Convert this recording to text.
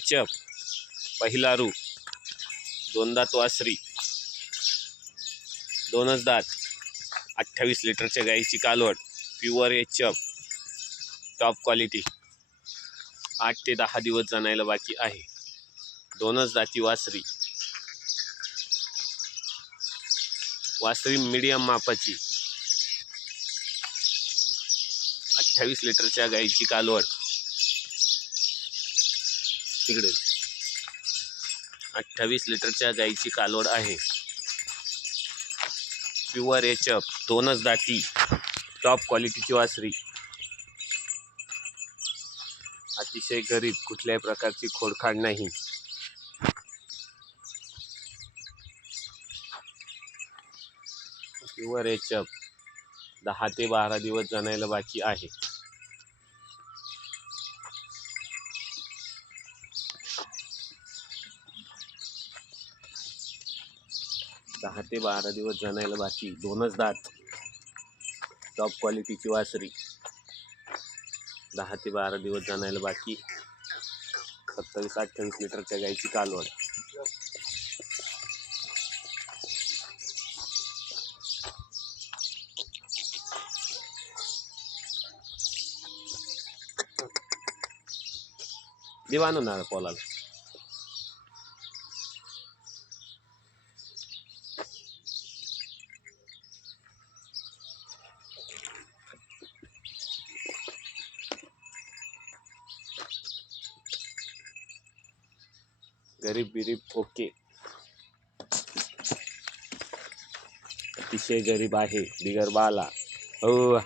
HF पहिला रू, दोनदात वासरी, दोनच दात, 28 लिटरच्या गाईची कालवड, प्युअर एचएफ, टॉप क्वालिटी. 8 ते 10 दिवस जाणायला बाकी आहे. दोनच दाती वासरी, वासरी मीडियम मापाची, 28 लिटरच्या गाईची कालवड. तिकडे 28 लिटरच्या गाईची कालवड आहे. प्युअर एचएफ, दोनच दाती, टॉप क्वालिटीची वासरी. अतिशय गरीब, कुठल्याही प्रकारची खोडखाड नाही. प्युअर एचएफ, 10 ते 12 दिवस जाणायला बाकी आहे. 10 ते 12 दिवस जाणायला बाकी. दोनच दात, टॉप क्वालिटीची वासरी. 10 ते 12 दिवस जाणायला बाकी. 27-28 लिटरच्या गाईची कालवड. दिवानो ना पोलाला. गरीब बिरीब ओके, अतिशय गरीब आहे, बिगर बाला. हो